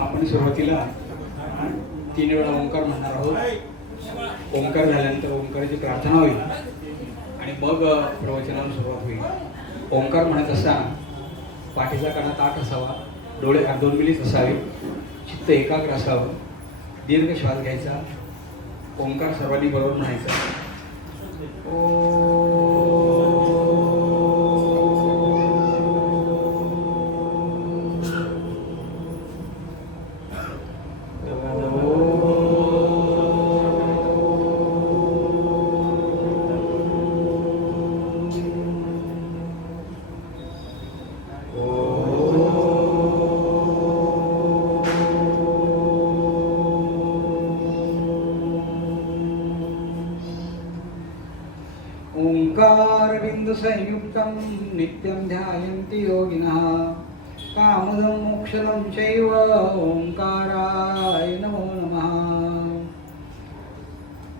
आपण सुरुवातीला 3 वेळा ओंकार म्हणणार आहोत. ओंकार झाल्यानंतर ओंकाराची प्रार्थना होईल आणि मग प्रवचनाला सुरुवात होईल. ओंकार म्हणत असताना पाठीचा कणा ताठ असावा, डोळे 2 मिलीत असावे, चित्त एकाग्र असावं, दीर्घ श्वास घ्यायचा. ओंकार सर्वांनी बरोबर म्हणायचा. ओंकार बिंदु संयुक्तं नित्यं ध्यायन्ति योगिनः कामदं मोक्षदं चैव ओंकाराय नमो नमः.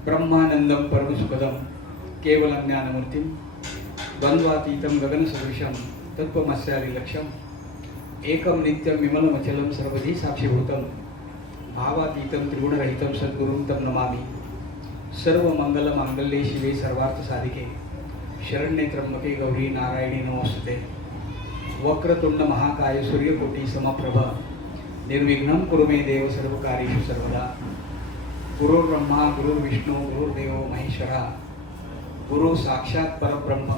ब्रह्मानंदं परमसुखदं केवलं ज्ञानमूर्तिं द्वन्द्वातीतं गगनसदृशं तत्त्वमस्यादिलक्ष्यम् एकं नित्यं विमलमचलं सर्वधी साक्षीभूतं भावातीतं त्रिगुणरहितं सद्गुरुं तं नमामि. सर्व मंगल मांगल्ये शिवे सर्वार्थ साधिके शरण्ये त्र्यंबके गौरी नारायणी नमोस्तुते. वक्रतुंड महाकाय सूर्यकोटि समप्रभ निर्विघ्नं कुरु मे देव सर्वकार्येषु सर्वदा. गुरुर्ब्रह्मा गुरुर्विष्णू गुरुर्देवो महेश्वरा गुरु साक्षात् परब्रह्म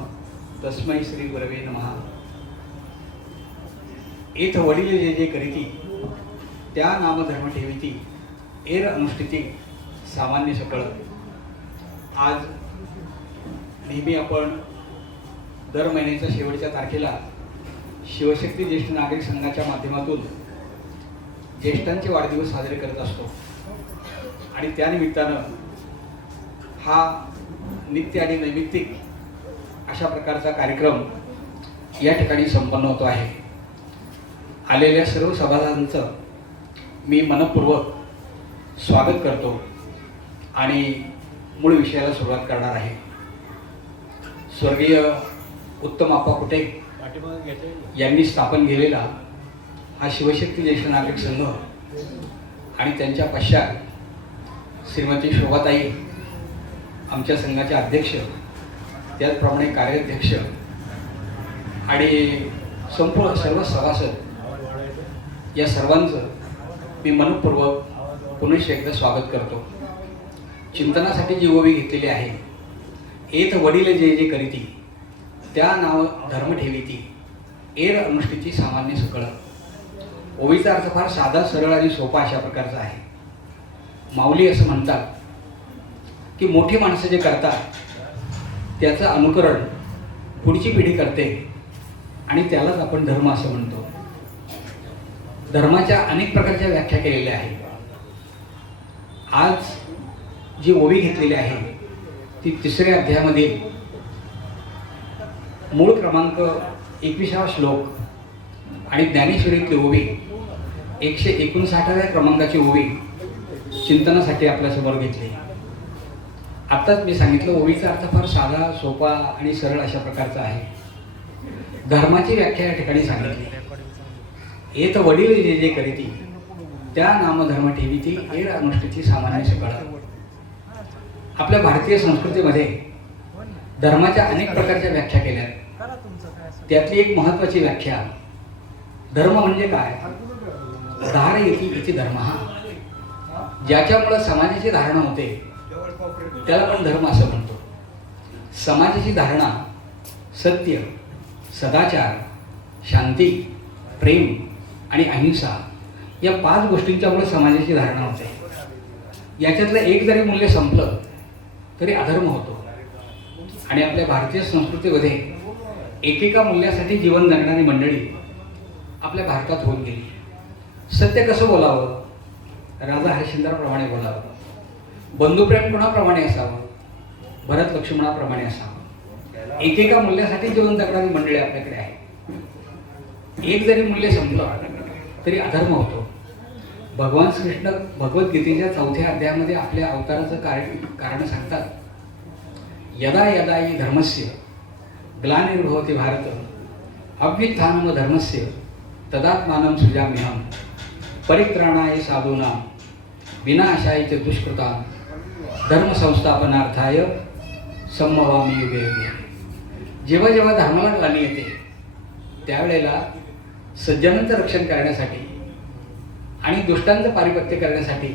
तस्मै श्री गुरवे नमः. एथ वडील जे जे करीती त्या नामधर्म ठेविती एर अनुष्ठिती सामान्य सकळ. आज नेहमी आपण दर महिन्याच्या शेवटच्या तारखेला शिवशक्ती ज्येष्ठ नागरिक संघाच्या माध्यमातून ज्येष्ठांचे वाढदिवस साजरे करत असतो आणि त्यानिमित्तानं हा नित्य आणि नैमित्तिक अशा प्रकारचा कार्यक्रम या ठिकाणी संपन्न होतो आहे. आलेल्या सर्व सभासदांचं मी मनपूर्वक स्वागत करतो आणि मूळ विषयाला सुरुवात करणार आहे. स्वर्गीय उत्तम आप्पा कुटे यांनी स्थापन केलेला हा शिवशक्ती ज्येष्ठ नागरिक संघ आणि त्यांच्या पश्चात श्रीमती शोभाताई आमच्या संघाच्या अध्यक्ष, त्याचप्रमाणे कार्याध्यक्ष आणि संपूर्ण सर्व सभासद या सर्वांचं मी मनपूर्वक पुनश्च एकदा स्वागत करतो. चिंतनासाठी जी ओवी घेतलेली आहे, एथ वडील जे जे करीती त्या नाव धर्म ठेविती एर अनुष्ठिती सामान्य सकळ. ओवीचा अर्थ फार साधा सरळ आणि सोपा अशा प्रकारचा आहे. माऊली असं म्हणतात की मोठी माणसं जे करतात त्याचं अनुकरण पुढची पिढी करते आणि त्यालाच आपण धर्म असं म्हणतो. धर्माच्या अनेक प्रकारच्या व्याख्या केलेल्या आहेत. आज जी ओवी घेतलेली आहे ती 3ऱ्या अध्यायामधील मूळ क्रमांक 21वा श्लोक आणि ज्ञानेश्वरीतली ओवी 159व्या क्रमांकाची ओवी चिंतनासाठी आपल्यासमोर घेतली. आत्ताच मी सांगितलं ओवीचा अर्थ फार साधा सोपा आणि सरळ अशा प्रकारचा आहे. धर्माची व्याख्या या ठिकाणी सांगितली. एथ वडील जे जे करीती त्या नामधर्म ठेविती एर अनुष्ठिती सामान्य सकळ. आपल्या भारतीय संस्कृतीमध्ये धर्माच्या अनेक प्रकारच्या व्याख्या केल्या. त्यातली एक महत्त्वाची व्याख्या, धर्म म्हणजे काय? धारयति इति धर्मः. ज्याच्यामुळे समाजाची धारणा होते त्याला आपण धर्म असं म्हणतो. समाजाची धारणा सत्य, सदाचार, शांती, प्रेम आणि अहिंसा या 5 गोष्टींच्यामुळे समाजाची धारणा होते. याच्यातलं एक जरी मूल्य संपलं तरी अधर्म होतो. आणि आपल्या भारतीय संस्कृतीमध्ये एकेका मूल्यासाठी जीवन जगणारी मंडळी आपल्या भारतात होऊन गेली. सत्य कसं बोलावं? राजा हरिश्चंद्राप्रमाणे बोलावं. बंधुप्रेम कोणाप्रमाणे असावं? भरत लक्ष्मणाप्रमाणे असावं. एकेका मूल्यासाठी जीवन जगणारी मंडळी आपल्याकडे आहे. एक जरी मूल्य संपलं तरी अधर्म होतो. भगवान कृष्ण भगवद्गीतेच्या 4थ्या अध्यायामध्ये आपल्या अवताराचं कारण सांगतात. यदा यदा हि धर्मस्य ग्लानिर्भवति भारत अभ्युत्थानं धर्मस्य तदात्मानं सृजाम्यहं परित्राणाय साधूनां विनाशाय च दुष्कृतां धर्म संस्थापनार्थाय संभवामी युगे युगे. जेव्हा जेव्हा धर्माला ग्लानी येते त्यावेळेला सज्जनांचं रक्षण करण्यासाठी आणि दुष्टांचं पारिपत्य करण्यासाठी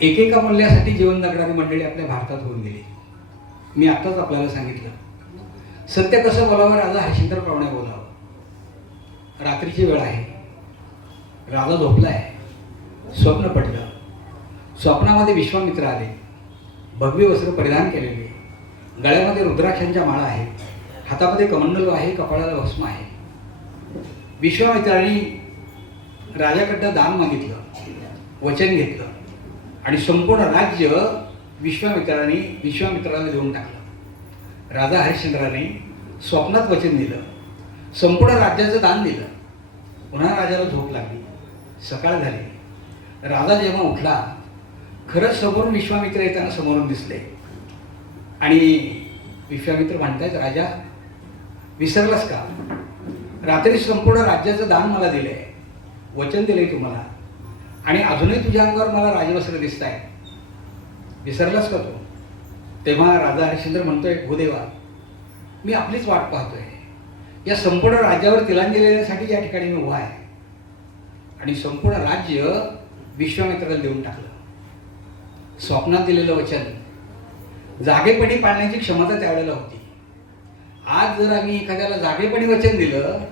एकेका मूल्यासाठी जीवन जगणारी मंडळी आपल्या भारतात होऊन गेली. मी आत्ताच आपल्याला सांगितलं, सत्य कसं बोलावं, राजा हरिश्चंद्राप्रमाणे बोलावं. रात्रीची वेळ आहे, राजा झोपलाय, स्वप्न पडलं. स्वप्नामध्ये विश्वामित्र आले, भगवी वस्त्र परिधान केलेले, गळ्यामध्ये रुद्राक्षांच्या माळा आहेत, हातामध्ये कमंडलू आहे, कपाळाला भस्म आहे. विश्वामित्राने राजाकडनं दान मागितलं, वचन घेतलं आणि संपूर्ण राज्य विश्वामित्राला देऊन टाकलं. राजा हरिश्चंद्राने स्वप्नात वचन दिलं, संपूर्ण राज्याचं दान दिलं. पुन्हा राजाला झोप लागली, सकाळ झाली. राजा जेव्हा उठला, खरंच समोरून विश्वामित्र येताना समोरून दिसले आणि विश्वामित्र म्हणतायत, राजा विसरलास का? रात्री संपूर्ण राज्याचं दान मला दिलंय, वचन दिलंय तुम्हाला, आणि अजूनही तुझ्या अंगावर मला राजवस्त्र दिसत आहे, विसरलास का तू? तेव्हा राजा हरिश्चंद्र म्हणतोय, भूदेवा, मी आपलीच वाट पाहतोय. या संपूर्ण राज्यावर तिलांजली देण्यासाठी या ठिकाणी मी उभा आहे. आणि संपूर्ण राज्य विश्वामित्राला देऊन टाकलं. स्वप्नात दिलेलं वचन जागेपणी पाळण्याची क्षमता त्यावेळेला होती. आज जर आम्ही एखाद्याला जागेपणी वचन दिलं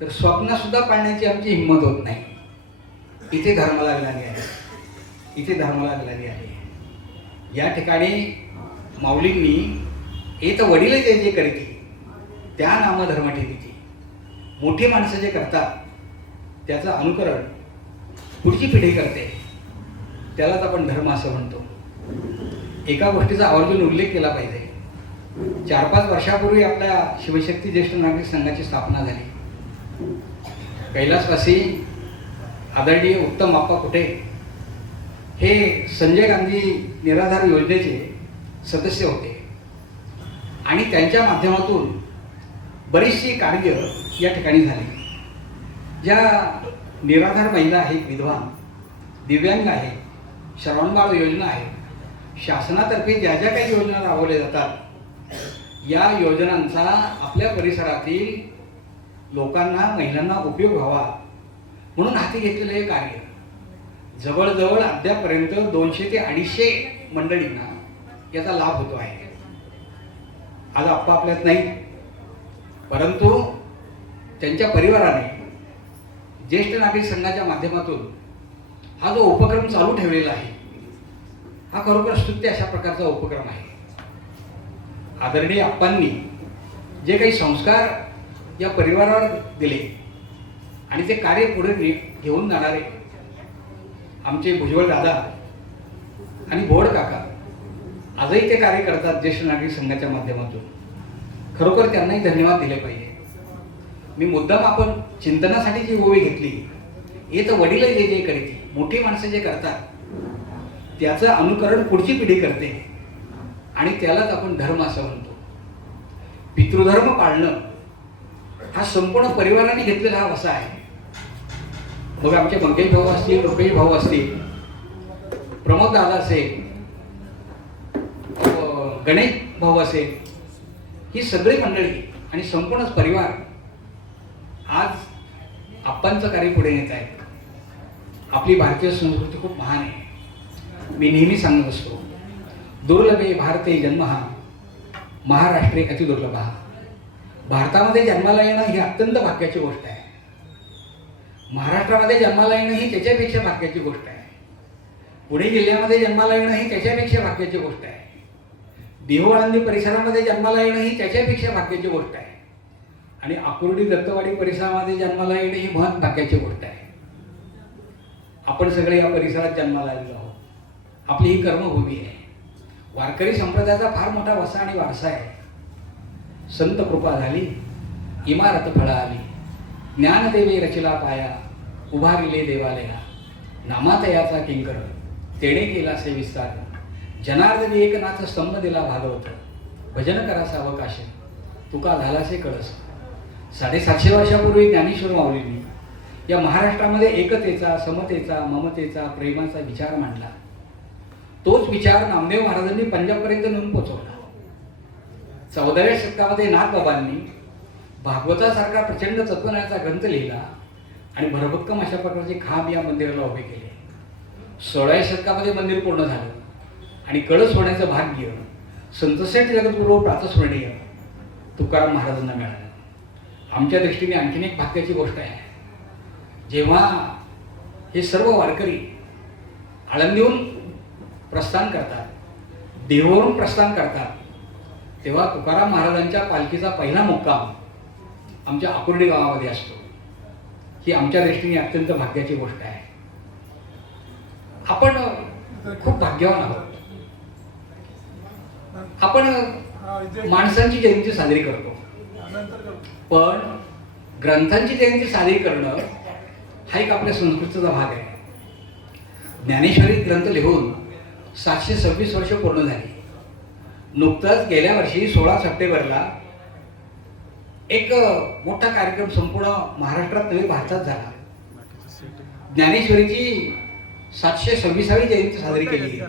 तर स्वप्नात सुद्धा पाळण्याची आमची हिंमत होत नाही. इथे धर्माला ग्लानी आहे, इथे धर्माला ग्लानी आहे. या ठिकाणी माऊलींनी एक वडील जे जे करते त्या नाम धर्म ठेवीती. मोठी माणसं जे करतात त्याचं अनुकरण पुढची पिढी करते, त्यालाच आपण धर्म असं म्हणतो. एका गोष्टीचा आवर्जून उल्लेख केला पाहिजे. 4-5 वर्षापूर्वी आपल्या शिवशक्ती ज्येष्ठ नागरिक संघाची स्थापना झाली. कैलासवासी आदरणीय उत्तम बाप्पा कुठे हे संजय गांधी निराधार योजनेचे सदस्य होते आणि त्यांच्या माध्यमातून बरीचशी कार्य या ठिकाणी झाली. ज्या निराधार महिला आहेत, विधवा, दिव्यांग आहेत, श्रवणबाळ योजना आहे, शासनातर्फे ज्या ज्या काही योजना राबवल्या जातात, या योजनांचा आपल्या परिसरातील लोकांना, महिलांना उपयोग व्हावा म्हणून हाती घेतलेलं हे कार्य जवळजवळ अद्यापर्यंत 200 ते 250 मंडळींना याचा लाभ होतो आहे. आज आप्पा आपल्यात नाही, परंतु त्यांच्या परिवाराने ज्येष्ठ नागरिक संघाच्या माध्यमातून हा जो उपक्रम चालू ठेवलेला आहे, हा खरोखर स्तुत्य अशा प्रकारचा उपक्रम आहे. आदरणीय आप्पांनी जे काही संस्कार या परिवारावर दिले आणि ते कार्य पुढे घेऊन जाणारे आमचे भुजबळ दादा आणि भोड काका आजही ते कार्य करतात ज्येष्ठ नागरिक संघाच्या माध्यमातून. खरोखर त्यांनाही धन्यवाद दिले पाहिजे. मी मुद्दाम आपण चिंतनासाठी जी ओवी घेतली, हे तर वडील जे जे करते, मोठी माणसं जे करतात त्याचं अनुकरण पुढची पिढी करते आणि त्यालाच आपण धर्म असं म्हणतो. पितृधर्म पाळणं हा संपूर्ण परिवाराने घेतलेला हा वसा आहे. मग आमचे मंगेश भाऊ असतील, रुपेश भाऊ असतील, प्रमोद दादा असेल, गणेश भाऊ असेल, ही सगळी मंडळी आणि संपूर्ण परिवार आज आप्पांचं कार्य पुढे नेत आहेत. आपली भारतीय संस्कृती खूप महान आहे. मी नेहमी सांगत असतो, दुर्लभे भारते जन्म हा, महाराष्ट्रे अतिदुर्लभ हा. भारतामध्ये जन्माला येणं ही अत्यंत भाग्याची गोष्ट आहे. महाराष्ट्रामध्ये जन्माला येणं ही त्याच्यापेक्षा भाग्याची गोष्ट आहे. पुणे जिल्ह्यामध्ये जन्माला येणं ही त्याच्यापेक्षा भाग्याची गोष्ट आहे. देहू आळंदी परिसरामध्ये जन्माला येणं ही त्याच्यापेक्षा भाग्याची गोष्ट आहे. आणि आकुर्डी दत्तवाडी परिसरामध्ये जन्माला येणं ही महत् भाग्याची गोष्ट आहे. आपण सगळे या परिसरात जन्माला आलेलो आहोत. आपली ही कर्मभूमी आहे. वारकरी संप्रदायाचा फार मोठा वसा आणि वारसा आहे. संत कृपा झाली, इमारत फळा आली, ज्ञानदेवे रचिला पाया, उभारिले देवालया, नामातयाचा किंकर, तेणे केला से विस्तार, जनार्दनी एकनाथ स्तंभ दिला भागवत, भजन करा सावकाश, तुका झालासे कळस. 750 वर्षापूर्वी ज्ञानेश्वर माऊलींनी या महाराष्ट्रामध्ये एकतेचा, समतेचा, ममतेचा, प्रेमाचा विचार मांडला. तोच विचार नामदेव महाराजांनी पंजाबपर्यंत नेऊन पोहोचवला. 14व्या शतकामध्ये नाथबाबांनी भागवतासारखा प्रचंड तत्वज्ञानाचा ग्रंथ लिहिला आणि भरभक्कम अशा प्रकारचे खांब या मंदिराला उभे केले. 16व्या शतकामध्ये मंदिर पूर्ण झालं आणि कळस होण्याचं भाग्य संतसेठ जगद्गुरू प्रातस्मरणीय तुकाराम महाराजांना मिळालं. आमच्या दृष्टीने आणखीन एक भाग्याची गोष्ट आहे. जेव्हा हे सर्व वारकरी आळंदीहून प्रस्थान करतात, देहूवरून प्रस्थान करतात, तेव्हा तुकाराम महाराजांच्या पालखीचा पहिला मुक्काम आमच्या आकुर्डी गावामध्ये असतो. ही आमच्या दृष्टीने अत्यंत भाग्याची गोष्ट आहे. आपण खूप भाग्यवान आहोत. आपण माणसांची जयंती साजरी करतो, पण ग्रंथांची जयंती साजरी करणं हा एक आपल्या संस्कृतीचा भाग आहे. ज्ञानेश्वरी ग्रंथ लिहून 726 वर्ष पूर्ण झाली. नुकताच गेल्या वर्षी 16 सप्टेंबरला एक मोठा कार्यक्रम संपूर्ण महाराष्ट्रात नव्हे भारतात झाला. ज्ञानेश्वरीची 726वी जयंती साजरी केली.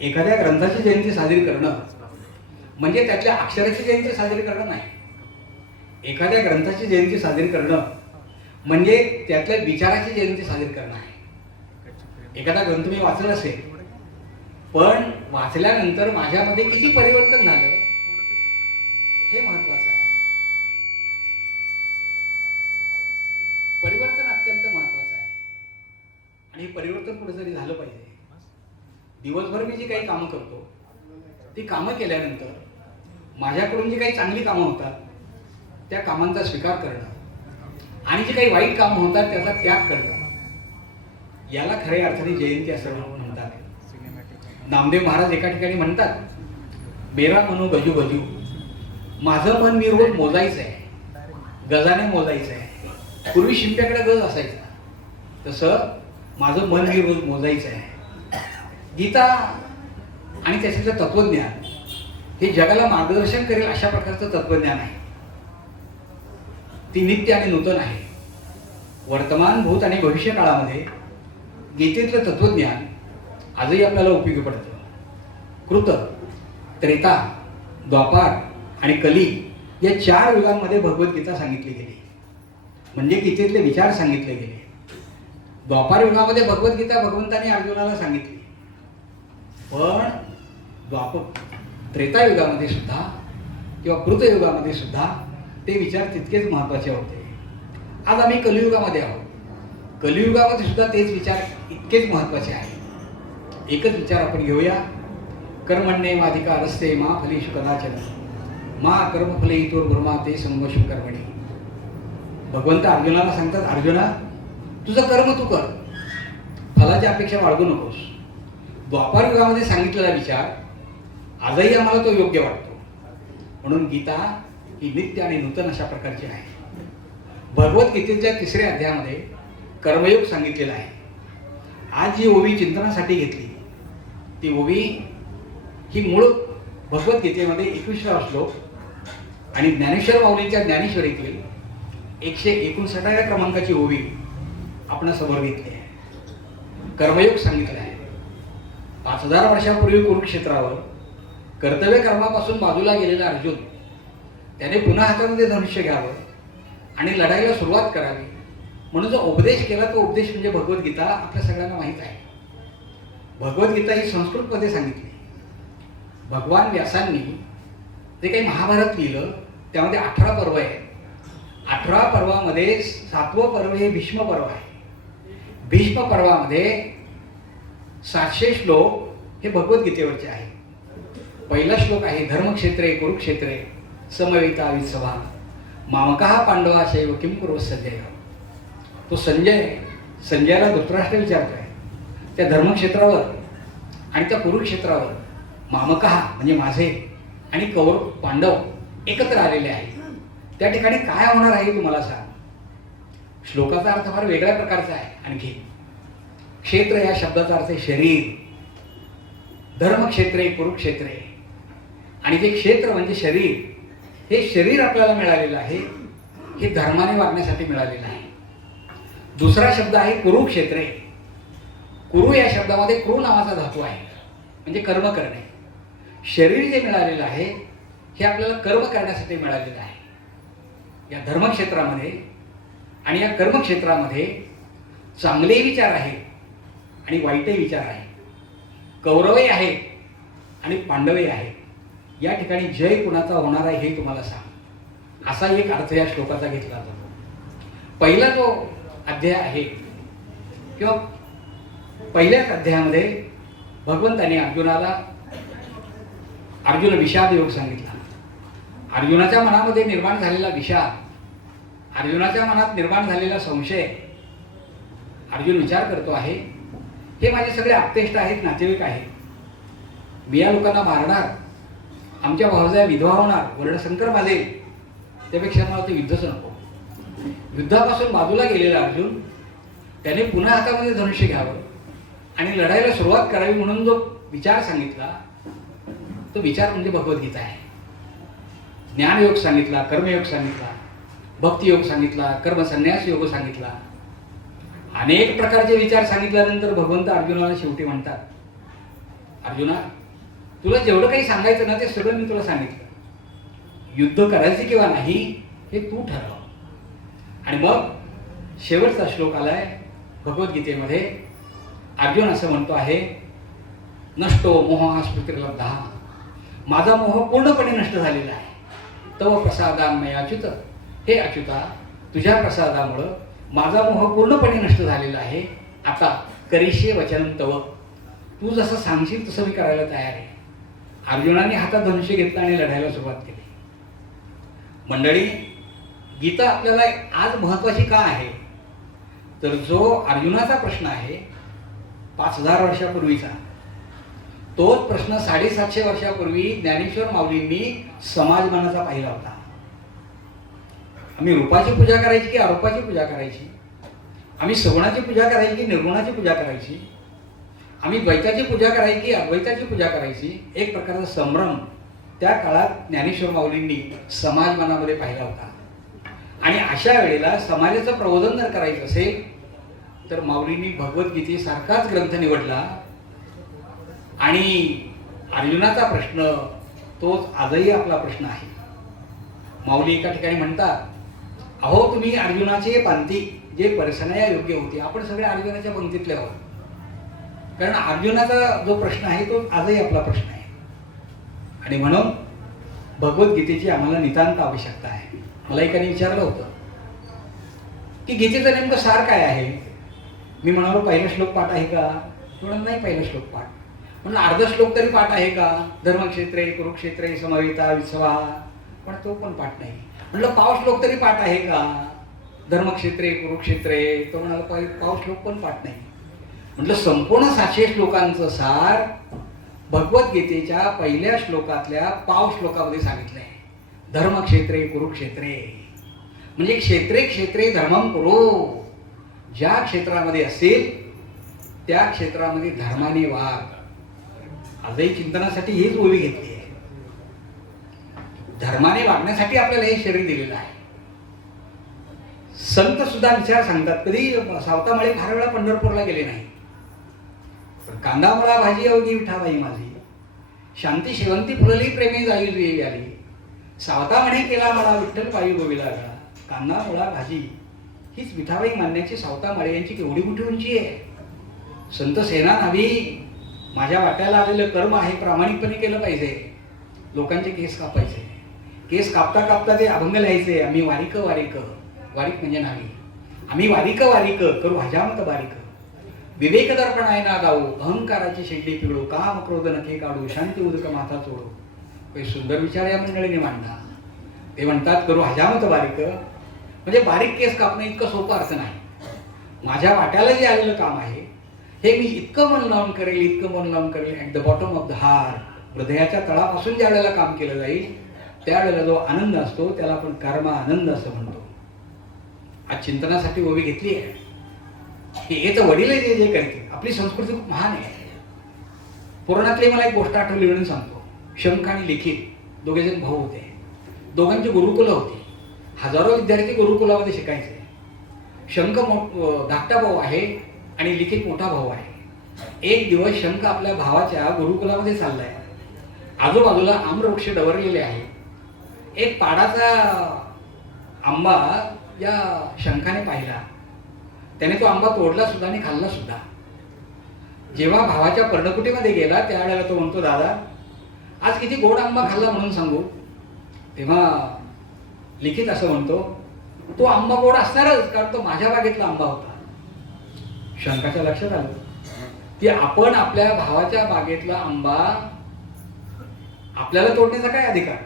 एखाद्या ग्रंथाची जयंती साजरी करणं म्हणजे त्यातल्या अक्षराची जयंती साजरी करणं नाही. एखाद्या ग्रंथाची जयंती साजरी करणं म्हणजे त्यातल्या विचाराची जयंती साजरी करणं आहे. एखादा ग्रंथ मी वाचला असेल, पण वाचल्यानंतर माझ्यामध्ये किती परिवर्तन झालं हे महत्वाचं आहे. परिवर्तन अत्यंत महत्वाचं आहे आणि हे परिवर्तन कुठेतरी झालं पाहिजे. दिवसभर मी जी काही कामं करतो ती कामं केल्यानंतर माझ्याकडून जी काही चांगली कामं होतात त्या कामांचा स्वीकार करणं आणि जी काही वाईट कामं होतात त्याचा त्याग करणं, याला खऱ्या अर्थाने जयंती असं म्हणतात. नामदेव महाराज एका ठिकाणी म्हणतात, मेरा मनू गजू गजू, माझं मन मी रोज मोजायचं आहे, गजाने मोजायचं आहे. पूर्वी शिंप्याकडे गज असायचा, तसं माझं मन मी रोज मोजायचं आहे. गीता आणि त्याच्यातलं तत्वज्ञान हे जगाला मार्गदर्शन करेल अशा प्रकारचं तत्वज्ञान आहे. ती नित्य आणि नूतन आहे. वर्तमान, भूत आणि भविष्य काळामध्ये गीतेतलं तत्वज्ञान आजही आपल्याला उपयोगी पडतं. कृत, त्रेता, द्वापार आणि कली या 4 युगांमध्ये भगवद्गीता सांगितली गेली, म्हणजे गीतेतले विचार सांगितले गेले. द्वापार युगामध्ये भगवद्गीता भगवंतांनी अर्जुनाला सांगितली, पण त्रेतायुगामध्ये सुद्धा किंवा कृतयुगामध्ये सुद्धा ते विचार तितकेच महत्त्वाचे होते. आज आम्ही कलियुगामध्ये आहोत. कलियुगामध्ये सुद्धा तेच विचार इतकेच महत्त्वाचे आहेत. एकच विचार आपण घेऊया, कर्मण्येवाधिकारस्ते मा फलेषु कदाचन मा कर्मफले हितोर ब्रह्मा ते संगोषु कर्मणी. भगवंत अर्जुनाला सांगतात, अर्जुना तुझं कर्म तू कर, फलाची अपेक्षा बाळगू नकोस. द्वापार युगामध्ये सांगितलेला विचार आजही आम्हाला तो योग्य वाटतो. म्हणून गीता ही नित्य आणि नूतन अशा प्रकारची आहे. भगवद्गीतेच्या 3ऱ्या अध्यायामध्ये कर्मयोग सांगितलेला आहे. आज जी ओवी चिंतनासाठी घेतली ती ओवी ही मूळ भगवद्गीतेमध्ये 21वा श्लोक आणि ज्ञानेश्वर माऊलींच्या ज्ञानेश्वरीतील 159व्या क्रमांकाची ओवी आपण समोर घेतली आहे. कर्मयोग सांगितलं आहे. 5000 वर्षापूर्वी कुरुक्षेत्रावर कर्तव्य कर्मापासून बाजूला गेलेला अर्जुन त्याने पुन्हा हातामध्ये धनुष्य घ्यावं आणि लढाईला सुरुवात करावी म्हणून जो उपदेश केला तो उपदेश म्हणजे भगवद्गीता आपल्या सगळ्यांना माहीत आहे. भगवद्गीता ही संस्कृतमध्ये सांगितली. भगवान व्यासांनी जे काही महाभारत लिहिलं त्यामध्ये 18 पर्व आहेत. 18 पर्वामध्ये 7वं पर्व हे भीष्म पर्व आहे. भीष्म पर्वामध्ये 700 श्लोक हे भगवद्गीतेवरचे आहेत. पहिला श्लोक आहे धर्मक्षेत्रे कुरुक्षेत्रे समवेता वित्सवा मामकः पांडवा शैव किम कुरु संजय. तो संजयाला धृतराष्ट्र विचारतोय त्या धर्मक्षेत्रावर आणि त्या कुरुक्षेत्रावर मामकः म्हणजे माझे आणि कौरव पांडव एकत्र आलेले आहेत. त्या ठिकाणी काय होणार आहे तुम्हाला सांग. श्लोकाचा अर्थ फार वेगळ्या प्रकारचा आहे. आणखी क्षेत्र या शब्दाचा अर्थ आहे शरीर. धर्मक्षेत्रे कुरुक्षेत्रे आणि जे क्षेत्र म्हणजे शरीर, हे शरीर आपल्याला मिळालेलं आहे, हे धर्माने वागण्यासाठी मिळालेलं आहे. दुसरा शब्द आहे कुरुक्षेत्रे. कुरु या शब्दामध्ये क्रू नावाचा धातू आहे म्हणजे कर्म करणे. शरीर जे मिळालेलं आहे हे आपल्याला कर्म करण्यासाठी मिळालेलं आहे. या धर्मक्षेत्रामध्ये आणि या कर्मक्षेत्रामध्ये चांगले विचार आहेत आणि वाईटही विचार आहे. कौरवही आहे आणि पांडवही आहे. या ठिकाणी जय कुणाचा होणार आहे हे तुम्हाला सांग, असा एक अर्थ या श्लोकाचा घेतला जातो. पहिला जो अध्याय आहे किंवा पहिल्याच अध्यायामध्ये भगवंताने अर्जुन विषाद योग सांगितला. अर्जुनाच्या मनामध्ये निर्माण झालेला विषाद, अर्जुनाच्या मनात निर्माण झालेला संशय, अर्जुन विचार करतो आहे हे माझे सगळे आप्तेष्ट आहेत, नातेवाईक आहेत. मी या लोकांना मारणार, आमच्या भावाचा विधवा होणार, वर्णसंकर माजेल, त्यापेक्षा मला ते युद्धच नको. युद्धापासून बाजूला गेलेला अर्जुन त्याने पुन्हा हातामध्ये धनुष्य घ्यावं आणि लढाईला सुरुवात करावी म्हणून जो विचार सांगितला तो विचार म्हणजे भगवद्गीता आहे. ज्ञानयोग सांगितला, कर्मयोग सांगितला, भक्तियोग सांगितला, कर्मसन्यास योग सांगितला. अनेक प्रकारचे विचार सांगितल्यानंतर भगवंत अर्जुनाला शेवटी म्हणतात, अर्जुना तुला जेवढं काही सांगायचं ना ते सगळं मी तुला सांगितलं. युद्ध करायचे किंवा नाही हे तू ठरव. आणि मग शेवटचा श्लोक आलाय भगवद्गीतेमध्ये. अर्जुन असं म्हणतो आहे, नष्टो मोह स्मृतिर्लब्धा. माझा मोह पूर्णपणे नष्ट झालेला आहे. तव प्रसादान्मय अच्युत. हे अच्युता, तुझ्या प्रसादामुळं माझा मोह पूर्णपणे नष्ट झालेला आहे. आता करिष्ये वचनं तव. तू जसं सांगशील तसं मी करायला तयार आहे. अर्जुनाने हातात धनुष्य घेतला आणि लढायला सुरुवात केली. मंडळी, गीता आपल्याला आज महत्वाची का आहे तर जो अर्जुनाचा प्रश्न आहे 5000 वर्षापूर्वीचा, तोच प्रश्न 750 वर्षापूर्वी ज्ञानेश्वर माऊलींनी समाज मनाचा पाहिला होता. आम्ही रूपाची पूजा करायची की अरूपाची पूजा करायची, आम्ही सगुणाची पूजा करायची की निर्गुणाची पूजा करायची, आम्ही द्वैताची पूजा करायची की अद्वैताची पूजा करायची, एक प्रकारचा संभ्रम त्या काळात ज्ञानेश्वर माऊलींनी समाज मनामध्ये पाहिला होता. आणि अशा वेळेला समाजाचं प्रबोधन जर करायचं असेल तर माऊलींनी भगवद्गीतेसारखाच ग्रंथ निवडला. आणि अर्जुनाचा प्रश्न तोच आजही आपला प्रश्न आहे. माऊली एका ठिकाणी म्हणतात, अहो तुम्ही अर्जुनाचे पंथी जे परसनाया योग्य होते, आपण सगळे अर्जुनाच्या पंक्तीतले आहोत. कारण अर्जुनाचा जो प्रश्न आहे तो आजही आपला प्रश्न आहे. आणि म्हणून भगवद्गीतेची आम्हाला नितांत आवश्यकता आहे. मला एकाने विचारलं होतं की गीतेचं नेमकं सार काय आहे. मी म्हणालो पहिला श्लोक पाठ आहे का. म्हणून नाही पहिला श्लोक पाठ. म्हणून अर्धा श्लोक तरी पाठ आहे का. धर्मक्षेत्रे कुरुक्षेत्रे समवेता वित्सवा, पण तो पण पाठ नाही. म्हणलं पाव श्लोक तरी पाठ आहे का. धर्मक्षेत्रे कुरुक्षेत्रे, तो म्हणाला पाव श्लोक पण पाठ नाही. म्हटलं संपूर्ण 700 श्लोकांचं सार भगवद्गीतेच्या पहिल्या श्लोकातल्या पाव श्लोकामध्ये सांगितलंय. धर्मक्षेत्रे कुरुक्षेत्रे म्हणजे क्षेत्रे क्षेत्रे धर्मम कुरु. ज्या क्षेत्रामध्ये असेल त्या क्षेत्रामध्ये धर्माने वाग. आजही चिंतनासाठी हीच ओवी घेतली आहे. धर्माने वागण्यासाठी आपल्याला हे शरीर दिलेलं आहे. संत सुद्धा विचार सांगतात. कधी सावतामाळे फार वेळा पंढरपूरला गेले नाही, पण कांदा मुळा भाजी अवघी विठाबाई माझी, शांती शेवंती फुलली प्रेमी जाई जुई आली, सावता म्हणे केला मला विठ्ठल पायी गोविला गळा. कांदा मुळा भाजी हीच विठाबाई मान्याची सावता माळे यांची केवढी मोठी उंची आहे. संत सेना नावी माझ्या वाट्याला आलेलं कर्म आहे, प्रामाणिकपणे केलं पाहिजे. लोकांचे केस कापायचे, केस कापता कापता ते अभंग लिहायचे. आम्ही वारीक वारीक, वारीक म्हणजे नावी, आम्ही वारीक वारीक करू हजामत बारीक, विवेक दर्पण आहे ना गाऊ, अहंकाराची शेंडी पिळू, काम क्रोध नखे काढू, शांती उदक माथा चोडू. काही सुंदर विचार या मंडळीने मांडला. ते म्हणतात करू हजामत बारीक, म्हणजे बारीक केस कापणं इतकं सोपं अर्थ नाही. माझ्या वाट्याला जे आलेलं काम आहे हे मी इतकं मन लावून करेल, इतकं मन लावून करेल, at the bottom of the heart, हृदयाच्या तळापासून ज्या वेळेला काम केलं जाईल त्यावेळेला जो आनंद असतो त्याला आपण कर्म आनंद असं म्हणतो. आज चिंतनासाठी ओवी घेतली आहे. हे तर वडील जे जे करते. आपली संस्कृती खूप महान आहे. पुराणातली मला एक गोष्ट आठवली म्हणून सांगतो. शंख आणि लिखित दोघेजण भाऊ होते. दोघांची गुरुकुलं होती. हजारो विद्यार्थी गुरुकुलामध्ये शिकायचे. शंख धाकटा भाऊ आहे आणि लिखित मोठा भाऊ आहे. एक दिवस शंख आपल्या भावाच्या गुरुकुलामध्ये चाललाय. आजूबाजूला आम्रवृक्ष डवरलेले आहे. एक पाडाचा आंबा या शंखाने पाहिला. त्याने तो आंबा तोडला सुद्धा आणि खाल्ला सुद्धा. जेव्हा भावाच्या पर्णकुटीमध्ये गेला त्यावेळेला तो म्हणतो, दादा आज किती गोड आंबा खाल्ला म्हणून सांगू. तेव्हा लिखित असं म्हणतो, तो आंबा गोड असणारच, कारण तो माझ्या बागेतला आंबा होता. शंखाच्या लक्षात आलं की आपण आपल्या भावाच्या बागेतला आंबा आपल्याला तोडण्याचा काय अधिकार.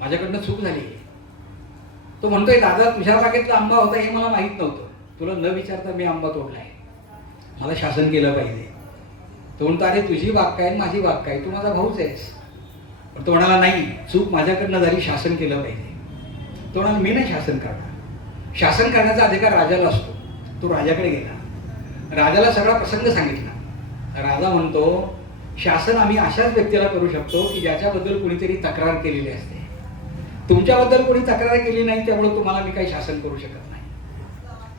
माझ्याकडनं चूक झाली. तो म्हणतोय, दादा तुझ्या बागेतला आंबा होता हे मला माहित नव्हतं. तुला न विचारता मी आंबा तोडलाय. मला शासन केलं पाहिजे. तो म्हणतो, अरे तुझी बाग काय माझी बाग काय, तू माझा भाऊच आहेस. पण तो म्हणाला, नाही चूक माझ्याकडनं झाली, शासन केलं पाहिजे. तो म्हणाला, मी नाही शासन करणार. शासन करण्याचा अधिकार राजाला असतो. तो राजाकडे गेला. राजाला सगळा प्रसंग सांगितला. राजा म्हणतो, शासन आम्ही अशाच व्यक्तीला करू शकतो की ज्याच्याबद्दल कोणीतरी तक्रार केलेली असते. तुमच्याबद्दल कोणी तक्रार केली नाही, त्यामुळे तुम्हाला मी काही शासन करू शकत नाही.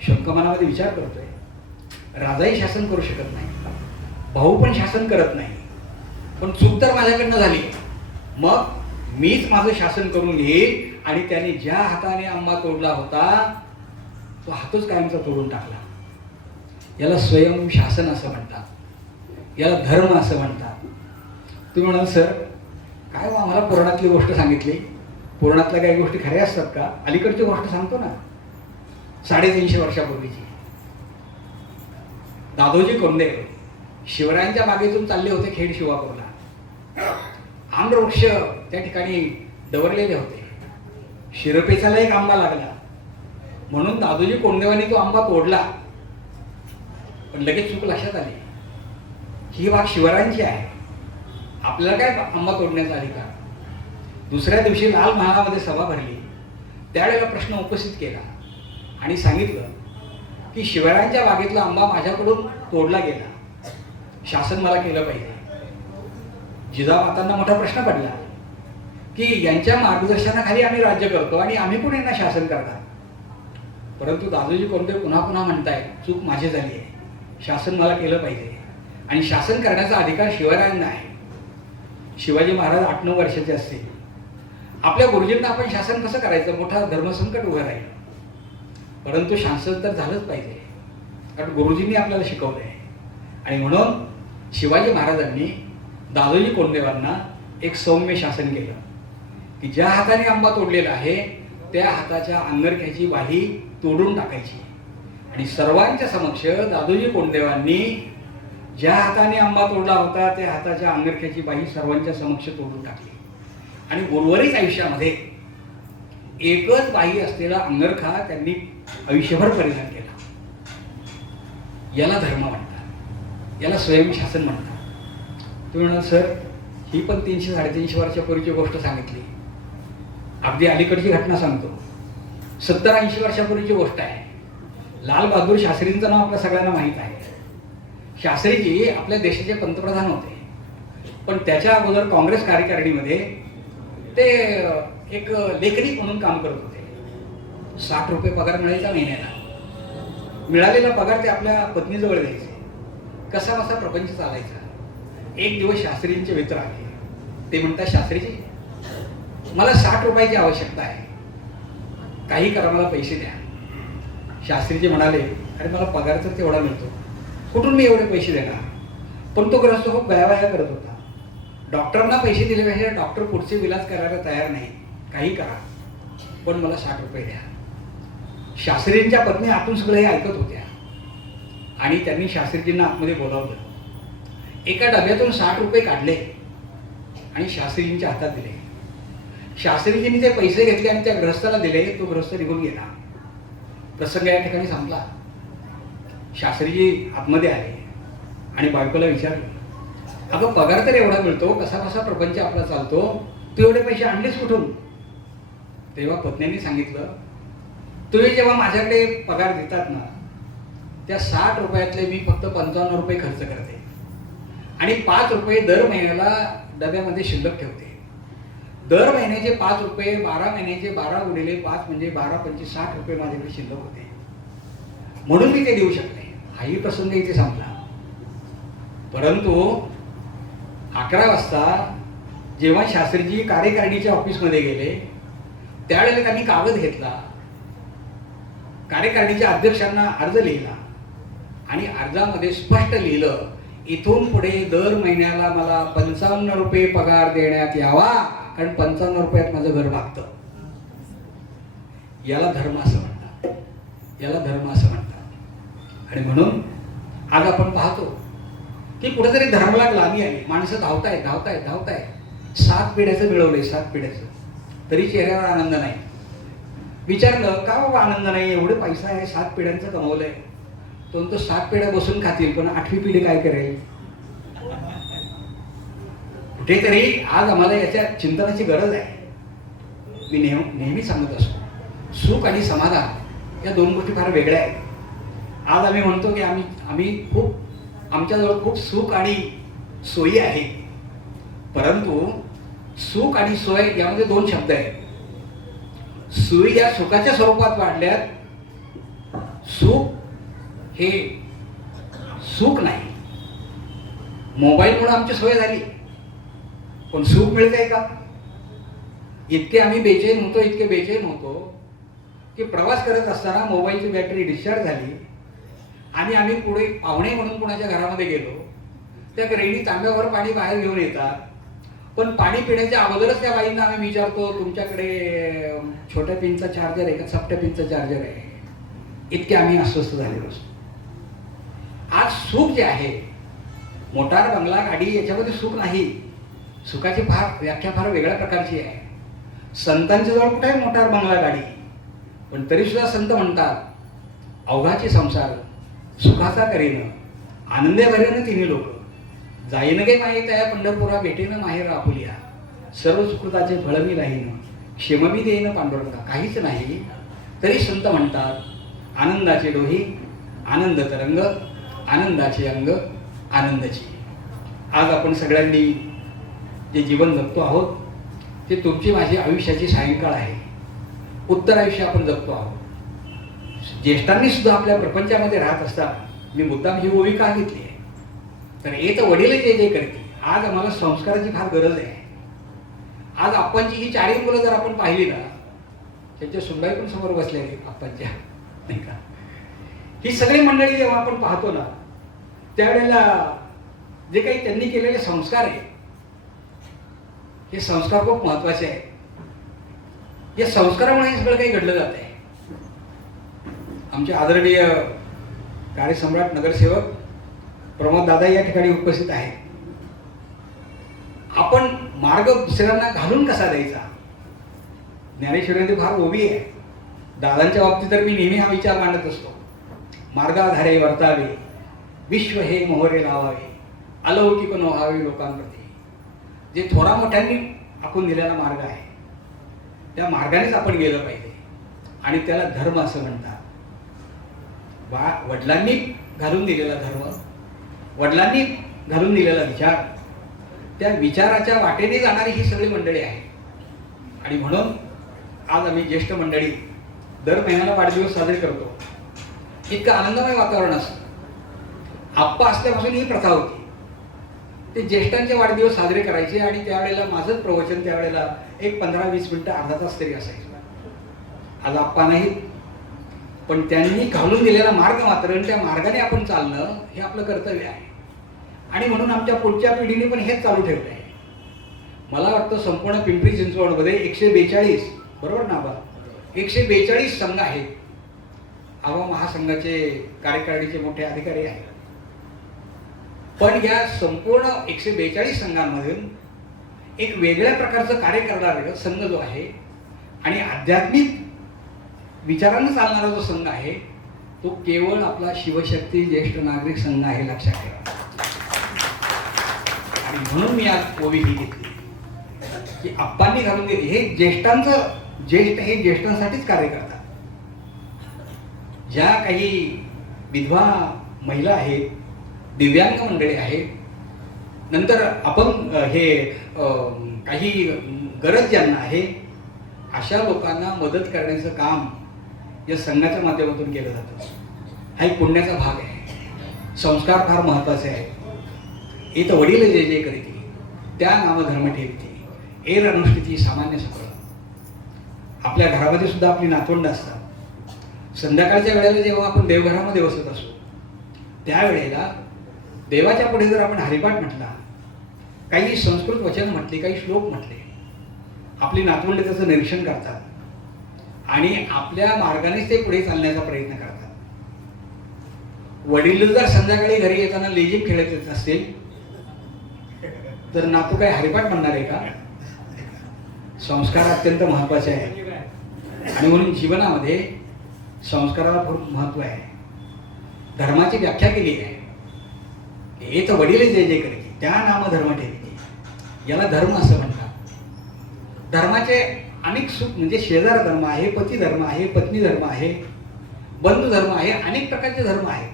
शंख मनामध्ये विचार करतोय, राजाही शासन करू शकत नाही, भाऊ पण शासन करत नाही, पण चूक तर माझ्याकडनं झाली. मग मीच माझं शासन करून घेईल. आणि त्याने ज्या हाताने आंबा तोडला होता तो हातच कायमचा तोडून टाकला. याला स्वयं शासन असं म्हणतात. याला धर्म असं म्हणतात. तुम्ही म्हणाल, सर काय आम्हाला पुराणातली गोष्ट सांगितली. पुराणातल्या काही गोष्टी खऱ्या असतात का. अलीकडची गोष्ट सांगतो ना, 350 वर्षापूर्वीची. दादोजी कोंडदेव शिवरायांच्या बागेतून चालले होते खेड शिवापूरला. आम्रवृक्ष त्या ठिकाणी डवरलेले होते. शिरपेचाला एक आंबा लागला म्हणून दादोजी कोंडदेवांनी तो आंबा तोडला. पण लगेच चूक लक्षात आली, ही बाग शिवरायांची आहे, आपल्याला काय आंबा तोडण्याचा अधिकार. दुसऱ्या दिवशी लाल महालामध्ये सभा भरली. त्यावेळेला प्रश्न उपस्थित केला आणि सांगितलं की शिवरायांच्या बागेतला आंबा माझ्याकडून तोडला गेला, शासन मला केलं पाहिजे. जिजामातांना मोठा प्रश्न पडला की यांच्या मार्गदर्शनाखाली आम्ही राज्य करतो आणि आम्ही पण यांना शासन करणार. परंतु दादोजी कोंडदेव पुन्हा पुन्हा म्हणताय, चूक माझी झाली आहे, शासन मला केलं पाहिजे. आणि शासन करण्याचा अधिकार शिवरायांना आहे. शिवाजी महाराज 8-9 वर्षाचे असतील. आपल्या गुरुजींना आपण शासन कसं करायचं, मोठा धर्मसंकट उभं राहील. परंतु शासन तर झालंच पाहिजे, कारण गुरुजींनी आपल्याला शिकवलं आहे. आणि म्हणून शिवाजी महाराजांनी दादोजी कोंडदेवांना एक सौम्य शासन केलं की ज्या हाताने आंबा तोडलेला आहे त्या हाताच्या अंगरख्याची वाही तोडून टाकायची. आणि सर्वांच्या समक्ष दादोजी कोंडदेवांनी ज्या हाताने आंबा तोडला होता त्या हाताच्या अंगरख्याची बाही सर्वांच्या समक्ष तोडून टाकली. आणि उर्वरित आयुष्यामध्ये एकच बाही असलेला अंगरखा त्यांनी आयुष्यभर परिधान केला. याला धर्म म्हणतात, याला स्वयंशासन म्हणतात. तुम्ही म्हणाल, सर ही पण 300-350 वर्षापूर्वीची गोष्ट सांगितली. अगदी अलीकडची घटना सांगतो. 70-80 वर्षापूर्वीची गोष्ट आहे. लाल बहादूर शास्त्रींचं नाव आपल्या सगळ्यांना माहीत आहे. शास्त्रीजी आपल्या देशाचे पंतप्रधान होते. पण त्याच्या अगोदर काँग्रेस कार्यकारिणीमध्ये ते एक लेखनिक म्हणून काम करत होते. 60 रुपये पगार मिळायचा महिन्याला. मिळालेला पगार ते आपल्या पत्नीजवळ द्यायचे. कसा बसा प्रपंच चालायचा. एक दिवस शास्त्रींचे मित्र आले. ते म्हणतात, शास्त्रीजी मला 60 रुपयाची आवश्यकता आहे, काही करा, मला पैसे द्या. शास्त्रीजी म्हणाले, अरे मला पगार तर तेवढा मिळतो, कुठून मी एवढे पैसे देणार? पण तो ग्रस्त खूप गयावया करत होता. डॉक्टरांना पैसे दिल्यापेक्षा डॉक्टर पुढचे विलाज करायला तयार नाही, काही करा, पण मला 60 रुपये द्या. शास्त्रीजींच्या पत्नी आतून सगळं हे ऐकत होत्या आणि त्यांनी शास्त्रीजींना आतमध्ये बोलावलं. एका डब्यातून 60 रुपये काढले आणि शास्त्रीजींच्या हातात दिले. शास्त्रीजींनी ते पैसे घेतले आणि त्या ग्रस्ताला दिले. तो ग्रस्त निघून गेला. प्रसंग या ठिकाणी संपला. शास्त्रीजी आतमध्ये आले आणि बायकोला विचारलं, अगं पगार तर एवढा मिळतो, कसा कसा प्रपंच आपला चालतो, तू एवढे पैसे आणलेस कुठून? तेव्हा पत्नीने सांगितलं, तुम्ही जेव्हा माझ्याकडे पगार देतात ना, त्या 60 रुपयातले मी फक्त 55 रुपये खर्च करते आणि 5 रुपये दर महिन्याला डब्यामध्ये शिल्लक ठेवते. दर महिन्याचे 5 रुपये, 12 महिन्याचे 12 गुणिले 5 म्हणजे 12 पंचे 60 रुपये माझ्याकडे शिल्लक होते, म्हणून मी ते देऊ शकले. हाही प्रसंग इथे संपला. परंतु 11 वाजता जेव्हा शास्त्रीजी कार्यकारिणीच्या ऑफिसमध्ये गेले, त्यावेळेला त्यांनी कागद घेतला, कार्यकारिणीच्या अध्यक्षांना अर्ज लिहिला आणि अर्जामध्ये स्पष्ट लिहिलं, इथून पुढे दर महिन्याला मला 55 रुपये पगार देण्यात यावा, कारण 55 रुपयात माझं घर भागतं. याला धर्म असं म्हणतात, याला धर्म असं म्हणतात. आणि म्हणून आज आपण पाहतो की कुठेतरी धर्माला ग्लानी आली. माणसं धावतायत धावतायत धावतायत. 7 पिढ्याचं मिळवलंय, 7 पिढ्याचं, तरी चेहऱ्यावर आनंद नाही. विचारलं, का बाबा आनंद नाही? एवढे पैसा आहे, 7 पिढ्यांचं कमवलंय. तो 7 पिढ्या बसून खातील, पण 8वी पिढी काय करेल? कुठेतरी आज आम्हाला याच्या चिंतनाची गरज आहे. मी नेहमी सांगत असतो, सुख आणि समाधान या 2 गोष्टी फार वेगळ्या आहेत. आज आम्ही म्हणतो की आम्ही आमच्याजवळ खूप सुख आणि सोयी आहे, परंतु सुख आणि सोय यामध्ये 2 शब्द आहेत. सोयी या सुखाच्या स्वरूपात वाढल्यात, सुख हे सुख नाही. मोबाईलमुळे आमची सोय झाली, पण सुख मिळतंय का? इतके आम्ही बेचैन होतो, इतके बेचैन होतो की प्रवास करत असताना मोबाईलची बॅटरी डिस्चार्ज झाली आणि आम्ही पुढे पाहुणे म्हणून कोणाच्या घरामध्ये गेलो, त्या गृहिणी तांब्यावर पाणी बाहेर घेऊन येतात, पण पाणी पिण्याच्या अगोदरच त्या बाईंना आम्ही विचारतो, तुमच्याकडे छोट्या पिनचा चार्जर आहे का, चपट्या पिनचा चार्जर आहे? इतके आम्ही अस्वस्थ झालेलो असतो. आज सुख जे आहे, मोटार, बंगला, गाडी, याच्यामध्ये सुख नाही. सुखाची व्याख्या फार वेगळ्या प्रकारची आहे. संतांच्या जवळ कुठे आहे मोटार, बंगला, गाडी? पण तरी सुद्धा संत म्हणतात, अवघाची संसार सुखाचा करीन, आनंदे भरेन तिन्ही लोक, जाईन गे माये त्या पंढरपुरा, भेटेन माहेर आपुलिया, सर्व सुकृताचे फळ मी राहीन, क्षेममी देईन पांडुरंगा. काहीच नाही तरी संत म्हणतात, आनंदाचे डोही, आनंद तरंग, आनंदाचे अंग, आनंदाची. आज आपण सगळ्यांनी जे जीवन जगतो आहोत, ते तुमची माझी आयुष्याची सायंकाळ आहे. उत्तर आयुष्य आपण जगतो आहोत. ज्येष्ठांनी सुद्धा आपल्या प्रपंचामध्ये राहत असताना मी मुद्दाम ही ओवी का घेतली आहे, तर येत वडील जे जे करते. आज आम्हाला संस्काराची फार गरज आहे. आज आप्पांची ही 4ही मुलं जर आपण पाहिली ना, त्यांच्या सुनबाई पण समोर बसलेली आप्पांच्या, नाही का? ही सगळी मंडळी जेव्हा आपण पाहतो ना, त्यावेळेला जे काही त्यांनी केलेले संस्कार आहे, हे संस्कार खूप महत्वाचे आहेत. या संस्कारामुळे हे सगळं काही घडलं जात आहे. आमचे आदरणीय कार्यसम्राट नगरसेवक प्रमोद दादा या ठिकाणी उपस्थित आहेत. आपण मार्ग दुसऱ्यांना घालून कसा द्यायचा, ज्ञानेश्वरीमध्ये फार ओवी आहे. दादांच्या बाबतीत तर मी नेहमी हा विचार मांडत असतो, मार्गाधारे वर्तावे, विश्व हे मोहरे लावावे, अलौकिक नोहावे लोकांप्रती. जे थोडा मोठ्यांनी आखून दिलेला मार्ग आहे, त्या मार्गानेच आपण गेलं पाहिजे आणि त्याला धर्म असं म्हणतात. वडिलांनी घालून दिलेला धर्म, वडिलांनी घालून दिलेला विचार, त्या विचाराच्या वाटेने जाणारी ही सगळी मंडळी आहे. आणि म्हणून आज आम्ही ज्येष्ठ मंडळी दर महिन्याला वाढदिवस साजरे करतो. इतकं आनंदमय वातावरण असतं. आप्पा असल्यापासून ही प्रथा होती, ते ज्येष्ठांचे वाढदिवस साजरे करायचे आणि त्यावेळेला माझंच प्रवचन त्यावेळेला एक 15-20 मिनिटं, अर्धा तास तरी असायचं. आज आप्पा नाहीत, पण त्यांनी घालून दिलेला मार्ग मात्र आणि त्या मार्गाने आपण चालणं हे आपलं कर्तव्य आहे. आणि म्हणून आमच्या पुढच्या पिढीने पण हेच चालू ठेवलं आहे. मला वाटतं संपूर्ण पिंपरी चिंचवडमध्ये 142 बरोबर ना बा 142 संघ आहेत. आवा महासंघाचे कार्यकारिणीचे मोठे अधिकारी आहेत. पण या संपूर्ण 142 संघांमधून एक वेगळ्या प्रकारचं कार्य करणारा संघ जो आहे आणि आध्यात्मिक विचारांना चालणारा जो संघ आहे तो केवळ आपला शिवशक्ती ज्येष्ठ नागरिक संघ आहे, लक्षात ठेवा. आणि म्हणून मी आज ओवी ही घेतली की आप्पांनी घालून दिली. हे ज्येष्ठ हे ज्येष्ठांसाठीच कार्य करतात. ज्या काही विधवा महिला आहेत, दिव्यांग मंडळी आहेत, नंतर आपण हे काही गरज ज्यांना आहे अशा लोकांना मदत करण्याचं काम या संघाच्या माध्यमातून केलं जातं. हा एक पुण्याचा भाग आहे. संस्कार फार महत्त्वाचे आहेत. इथं वडील जे जे करीती त्या नामधर्म ठेवते एर अनुष्ठिती सामान्य सकळ. आपल्या घरामध्ये सुद्धा आपली नातवंड असतात. संध्याकाळच्या वेळेला जेव्हा आपण देवघरामध्ये बसत असतो त्यावेळेला देवाच्या पुढे जर आपण हरिपाठ म्हटला, काही संस्कृत वचन म्हटले, काही श्लोक म्हटले, आपली नातवंड त्याचं निरीक्षण करतात आणि आपल्या मार्गानेच ते पुढे चालण्याचा प्रयत्न करतात. वडील जर संध्याकाळी घरी येताना लेझिम खेळत येत असतील तर नातू काय हरिपाठ म्हणणार आहे का? संस्कार अत्यंत महत्वाचे आहे आणि म्हणून जीवनामध्ये संस्काराला खूप महत्व आहे. धर्माची व्याख्या केली आहे. हे तर वडील जे जे करते त्या नाम धर्म ठेवते, याला धर्म असं म्हणतात. धर्माचे अनेक सुख म्हणजे शेजार धर्म आहे, पती धर्म आहे, पत्नी धर्म आहे, बंधू धर्म आहे, अनेक प्रकारचे धर्म आहेत.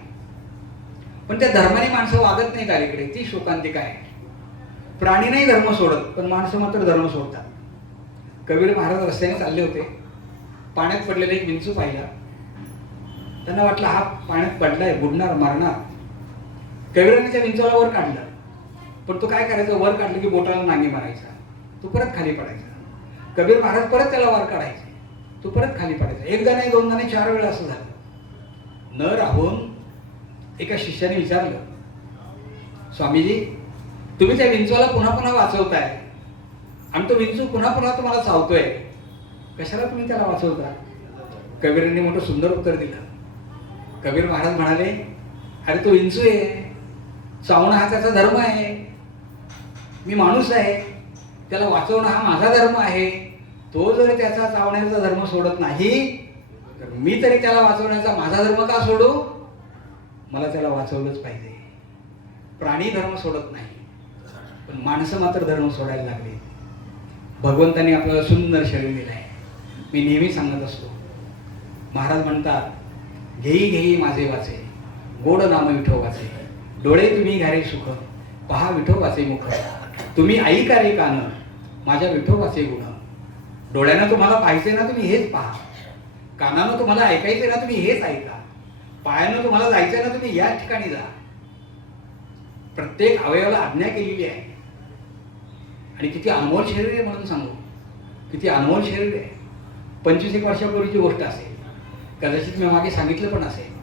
पण त्या धर्माने माणसं वागत नाहीत अलीकडे. ती शोकांतिका आहे. प्राणी नाही धर्म सोडत, पण माणसं मात्र धर्म सोडतात. कबीर महाराज रस्त्याने चालले होते. पाण्यात पडलेला एक विंचू पाहिला. त्यांना वाटलं हा पाण्यात पडलाय, बुडणार, मारणार. कबीराने त्या विंचूला वर काढलं. पण तो काय करायचा, वर काढलं की बोटाला नांगी मारायचा, तो परत खाली पडायचा. कबीर महाराज परत त्याला वर काढायचे, तो परत खाली पडायचा. एकदा नाही, दोनदा नाही, 4 वेळा असं झालं. न राहून एका शिष्याने विचारलं, स्वामीजी तुम्ही त्या विंचूला पुन्हा पुन्हा वाचवताय आणि तो विंचू पुन्हा पुन्हा तुम्हाला चावतोय, कशाला तुम्ही त्याला वाचवता? कबीरांनी मोठं सुंदर उत्तर दिलं. कबीर महाराज म्हणाले, अरे तो विंचू आहे, चावणं हा त्याचा धर्म आहे. मी माणूस आहे, त्याला वाचवणं हा माझा धर्म आहे. तो जर त्याचा चावण्याचा धर्म सोडत नाही तर मी तरी त्याला वाचवण्याचा माझा धर्म का सोडू? मला त्याला वाचवलंच पाहिजे. प्राणी धर्म सोडत नाही, पण माणसं मात्र धर्म सोडायला लागले. भगवंतांनी आपल्याला सुंदर शरीर दिलं आहे. मी नेहमी सांगत असतो, महाराज म्हणतात, घेई घेई माझे वाचे, गोड नाम विठोबाचे, डोळे तुम्ही घारे सुख, पहा विठोबाचे मुख, तुम्ही ऐका रे कान, माझ्या विठोबाचे गुण. डोळ्यानं तुम्हाला पाहायचे ना, तुम्ही हेच पहा. कानानं तुम्हाला ऐकायचे ना, तुम्ही हेच ऐका. पायानं तुम्हाला जायचं ना, तुम्ही याच ठिकाणी जा. प्रत्येक अवयवाला आज्ञा केलेली आहे. आणि किती अनमोल शरीर आहे म्हणून सांगू, किती अनमोल शरीर आहे. 25 वर्षापूर्वीची गोष्ट असेल, कदाचित मी मागे सांगितलं पण असेल.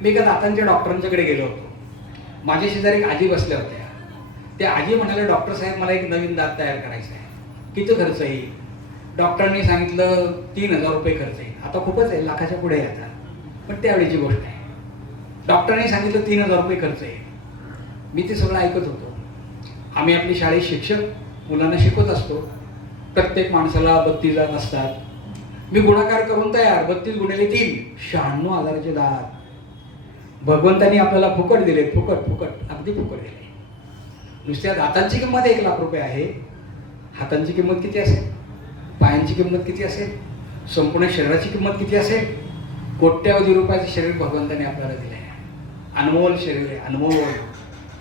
मी एका दातांच्या डॉक्टरांच्याकडे गेलो होतो. माझ्या शेजारी एक आजी बसल्या होत्या. त्या आजी म्हणाल्या, डॉक्टर साहेब मला एक नवीन दात तयार करायचा आहे, किती खर्च येईल? डॉक्टरांनी सांगितलं 3000 रुपये खर्च येईल. आता खूपच आहे, लाखाच्या पुढे आहे आता, पण त्यावेळीची गोष्ट आहे. डॉक्टरांनी सांगितलं 3000 रुपये खर्च येईल. मी ते सगळं ऐकत होतो. आम्ही आपली शाळेत शिक्षक मुलांना शिकवत असतो. प्रत्येक माणसाला 32 दात असतात. मी गुणाकार करून तयार, 32 गुणिले 3 96,000चे दात. भगवंतांनी आपल्याला फुकट दिले, फुकट फुकट अगदी फुकट दिले. नुसत्या दातांची किंमत 1 लाख रुपये आहे. हातांची किंमत किती असेल? पायांची किंमत किती असेल? संपूर्ण शरीराची किंमत किती असेल? कोट्यावधी रुपयाचं शरीर भगवंताने आपल्याला दिलं आहे. अनमोल शरीर आहे, अनमोल.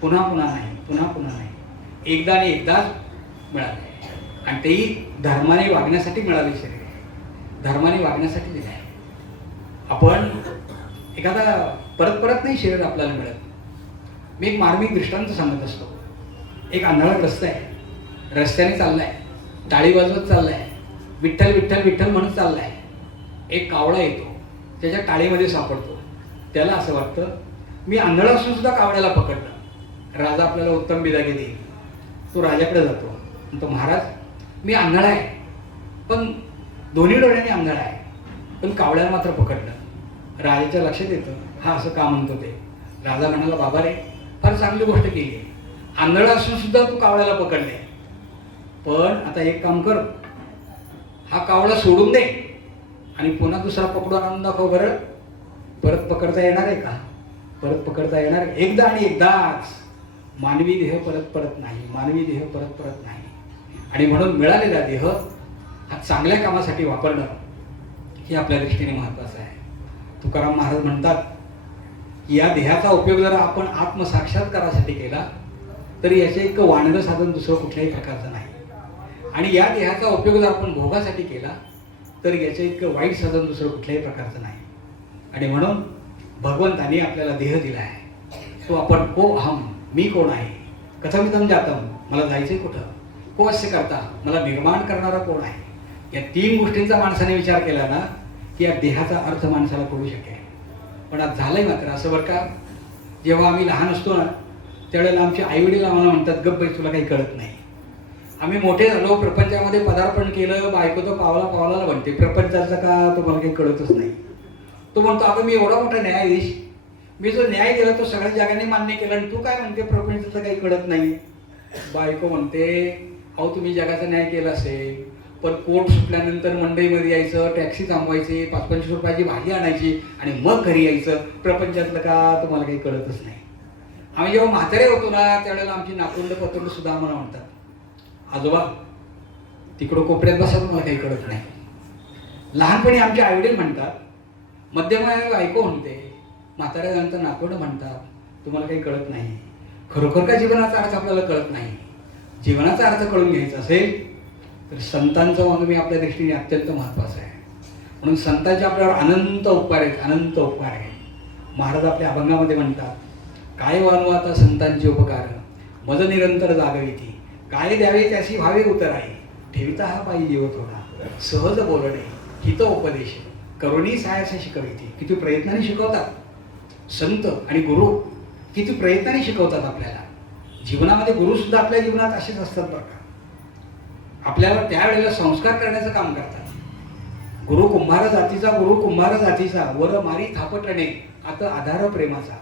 पुन्हा पुन्हा नाही, पुन्हा पुन्हा नाही, एकदा आणि एकदाच मिळालं आहे. आणि तेही धर्माने वागण्यासाठी मिळाले शरीर आहे, धर्माने वागण्यासाठी दिलं आहे. आपण एखादा परत परत नाही शरीर आपल्याला मिळत. मी एक मार्मिक दृष्टांत सांगत असतो. एक आंधळा रस्ता आहे, रस्त्याने चाललाय, टाळी वाजवत चाललाय, विठ्ठल विठ्ठल विठ्ठल म्हणत चाललाय. एक कावळा येतो, त्याच्या टाळीमध्ये सापडतो. त्याला असं वाटतं मी आंधळा असून सुद्धा कावड्याला पकडलं. राजा आपल्याला उत्तम बिदागी देईल. तो राजाकडे जातो. म्हणतो महाराज मी आंधळा आहे, पण दोन्ही डोळ्यांनी आंधळा आहे, पण कावड्याला मात्र पकडलं. राजाच्या लक्षात येतं हा असं का म्हणतो ते. राजा म्हणाला बाबा रे फार चांगली गोष्ट केली आहे, आंधळा असून सुद्धा तू कावड्याला पकडले. पण आता एक काम कर, हा कावळा सोडून दे आणि पुन्हा दुसरा पकडून आणून दाखव बरं. परत पकडता येणार आहे का? परत पकडता येणार आहे? एकदा आणि एकदाच. मानवी देह परत परत नाही, मानवी देह परत परत नाही. आणि म्हणून मिळालेला देह हा चांगल्या कामासाठी वापरणं हे आपल्या दृष्टीने महत्त्वाचं आहे. तुकाराम महाराज म्हणतात की या देहाचा उपयोग जर आपण आत्मसाक्षात्कारासाठी केला तरी याचे इतकं वाणरं साधन दुसरं कुठल्याही प्रकारचं नाही. आणि या देहाचा उपयोग जर आपण भोगासाठी केला तर याचे इतकं वाईट साधन दुसरं कुठल्याही प्रकारचं नाही. आणि म्हणून भगवंतानी आपल्याला देह दिला आहे. तो आपण को अहम, मी कोण आहे, कथमिदं जातम, मला जायचंय कुठं, को अस्य करता, मला निर्माण करणारा कोण आहे. या 3 गोष्टींचा माणसाने विचार केला ना की या देहाचा अर्थ माणसाला कळू शकेल. पण आज झालंय मात्र असं बरं का, जेव्हा आम्ही लहान असतो ना त्यावेळेला आमचे आईवडील आम्हाला म्हणतात गप्प बाई तुला काही कळत नाही. आम्ही मोठे झालो, प्रपंचामध्ये पदार्पण केलं, बायको तर पावला पावलाला म्हणते प्रपंचाचं का तुम्हाला काही कळतच नाही. तो म्हणतो अगं मी एवढा मोठा न्यायाधीश, मी जो न्याय दिला तो सगळ्या जगाने मान्य केला आणि तू काय म्हणते प्रपंचाचं काही कळत नाही. बायको म्हणते अहो तुम्ही जगाचा न्याय केला असेल, पण कोर्ट सुटल्यानंतर मंडईमध्ये यायचं, टॅक्सी थांबवायची, 5-25 रुपयाची भाजी आणायची आणि मग घरी यायचं, प्रपंचातलं का तुम्हाला काही कळतच नाही. आम्ही जेव्हा म्हातारे होतो ना त्यावेळेला आमची नातवंड पतंड सुद्धा आम्हाला म्हणतात आजोबा तिकडं कोपऱ्यात बसा तुम्हाला काही कळत नाही. लहानपणी आमचे आईवडील म्हणतात, मध्यम बायको म्हणते, म्हाताऱ्यानंतर नातवंड म्हणतात तुम्हाला काही कळत नाही. खरोखर का जीवनाचा अर्थ आपल्याला कळत नाही. जीवनाचा अर्थ कळून घ्यायचा असेल तर संतांचं वागणे आपल्या दृष्टीने अत्यंत महत्त्वाचं आहे. म्हणून संतांचे आपल्यावर अनंत उपकार आहेत, अनंत उपकार आहेत. महाराज आपल्या अभंगामध्ये म्हणतात काय वानू आता संतांचे उपकार, मज निरंतर जागविती, काय द्यावे त्याशी व्हावे उतराई, ठेविता हा पायी जीव थोडा, सहज बोलणे हित उपदेश, करुणी सायास शिकविती. किती प्रयत्नाने शिकवतात संत आणि गुरु, किती प्रयत्नाने शिकवतात आपल्याला. जीवनामध्ये गुरुसुद्धा आपल्या जीवनात असेच असतात बरं का. आपल्याला त्यावेळेला संस्कार करण्याचं काम करतात. गुरु कुंभार जातीचा, गुरु कुंभार जातीचा, वर मारी थापटणे आता आधार प्रेमाचा.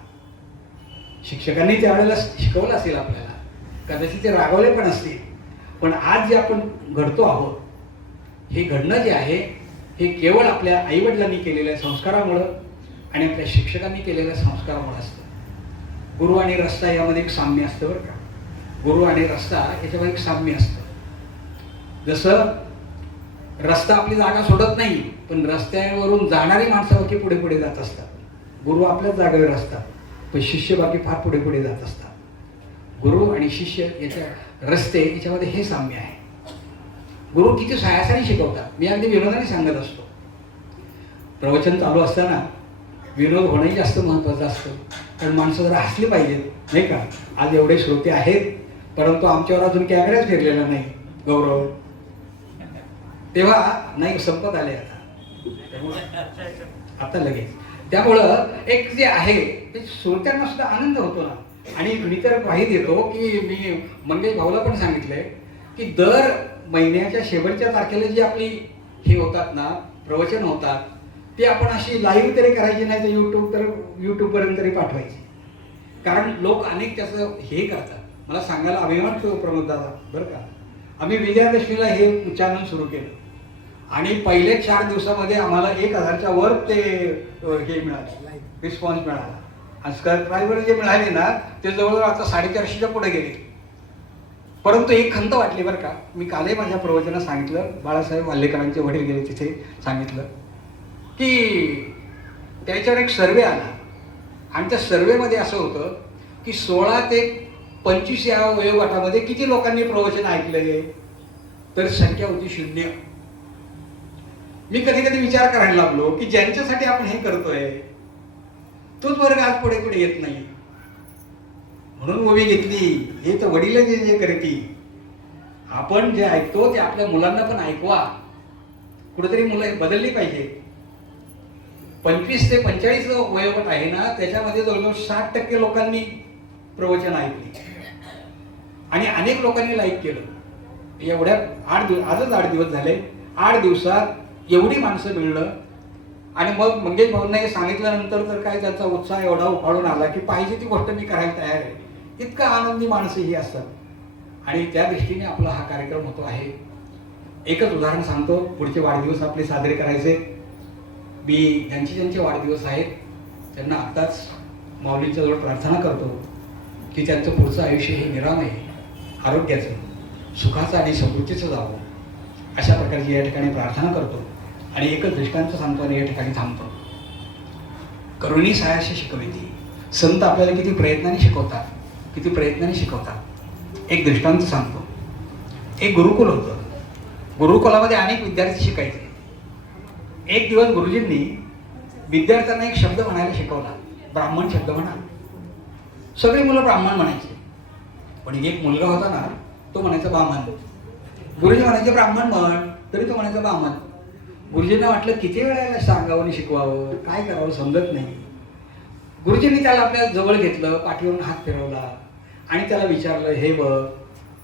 शिक्षकांनी त्यावेळेला शिकवलं असेल आपल्याला, कदाचित ते रागवले पण असतील, पण आज जे आपण घडतो आहोत हे घडणं जे आहे हे केवळ आपल्या आईवडिलांनी केलेल्या संस्कारामुळं आणि आपल्या शिक्षकांनी केलेल्या संस्कारामुळं असतं. गुरु आणि रस्ता यामध्ये एक साम्य असतं बरं का. गुरु आणि रस्ता याच्यामध्ये एक साम्य असतं. जसं रस्ता आपली जागा सोडत नाही, पण रस्त्यावरून जाणारी माणसं बाकी पुढे पुढे जात असतात. गुरु आपल्याच जागेवर असतात, पण शिष्य बाकी फार पुढे पुढे जात असतात. गुरु आणि शिष्य याच्या रस्ते याच्यामध्ये हे साम्य आहे. गुरु किती सायासाने शिकवतात. मी अगदी विनोदाने सांगत असतो. प्रवचन चालू असताना विनोद होणंही जास्त महत्त्वाचं असतं, कारण माणसं जरा हसली पाहिजेत नाही का. आज एवढे श्रोते आहेत परंतु आमच्यावर अजून कॅमेराच फिरलेला नाही गौरव, तेव्हा नाही संपत आले आता लगेच. त्यामुळं एक जे आहे ते श्रोत्यांना सुद्धा आनंद होतो ना. आणि मी तर ग्वाही देतो की मी मंगेश भाऊला पण सांगितलंय की दर महिन्याच्या शेवटच्या तारखेला जी आपली हे होतात ना प्रवचन होतात ते आपण अशी लाईव्ह तरी करायची नाही तर यूट्यूबपर्यंत तरी पाठवायची. कारण लोक अनेक त्याचं हे करतात. मला सांगायला अभिमान होतो प्रमोद दादा बरं का. आम्ही विजयादशमीला हे चॅनल सुरू केलं आणि पहिले 4 दिवसामध्ये आम्हाला 1000च्या वर ते हे मिळाले, रिस्पॉन्स मिळाला. आणि सबस्क्रायबर जे मिळाले ना ते जवळजवळ आता 450च्या पुढे गेले. परंतु एक खंत वाटली बरं का. मी कालही माझ्या प्रवचनात सांगितलं, बाळासाहेब वाल्लेकरांचे वडील गेले तिथे, सांगितलं की त्याच्यावर एक सर्वे आला आणि त्या सर्वेमध्ये असं होतं की 16 ते 25 या वयोगटामध्ये किती लोकांनी प्रवचन ऐकलंय, तर संख्या होती 0. मी कधी कधी विचार करायला लागलो की ज्यांच्यासाठी आपण हे करतोय तोच वर्ग आज पुढे पुढे येत नाही. म्हणून उभी घेतली, हे तर वडील जे करती. आपण जे ऐकतो ते आपल्या मुलांना पण ऐकवा. कुठेतरी मुलं बदलली पाहिजे. 25 ते 45 वयोगट आहे ना, त्याच्यामध्ये जवळजवळ 60% लोकांनी प्रवचन ऐकले आणि अनेक लोकांनी लाईक केलं. एवढ्या 8 दिवस, आजच 8 दिवस झाले, 8 दिवसात एवढी माणसं मिळलं. आणि मग मंगेश भाऊंना हे सांगितल्यानंतर तर काय त्यांचा उत्साह एवढा उफाळून आला की पाहिजे ती गोष्ट मी करायला तयार आहे. इतकं आनंदी माणसं ही असतात आणि त्या दृष्टीने आपला हा कार्यक्रम होतो आहे. एकच उदाहरण सांगतो, पुढचे वाढदिवस आपले साजरे करायचे. मी ज्यांचे वाढदिवस आहेत त्यांना आत्ताच माऊलींच्या जवळ प्रार्थना करतो की त्यांचं पुढचं आयुष्य हे निरामय, आरोग्याचं, सुखाचं आणि समृद्धीचं जावं, अशा प्रकारची या ठिकाणी प्रार्थना करतो. आणि एकच दृष्टांत सांगतो आणि या ठिकाणी थांबतो. करुणी सायाशी शिकविती. संत आपल्याला किती प्रयत्नाने शिकवतात, किती प्रयत्नाने शिकवतात. एक दृष्टांत सांगतो. एक गुरुकुल होतं. गुरुकुलामध्ये अनेक विद्यार्थी शिकायचे. एक दिवस गुरुजींनी विद्यार्थ्यांना एक शब्द म्हणायला शिकवला. ब्राह्मण शब्द म्हणा. सगळे मुलं ब्राह्मण म्हणायचे, पण एक मुलगा होता ना, तो म्हणायचा बामण. गुरुजी म्हणायचे ब्राह्मण म्हण, तरी तो म्हणायचा बामण. गुरुजींना वाटलं किती वेळा सांगावं आणि शिकवावं, काय करावं समजत नाही. गुरुजींनी त्याला आपल्या जवळ घेतलं, पाठीवरून हात फिरवला आणि त्याला विचारलं, हे बघ,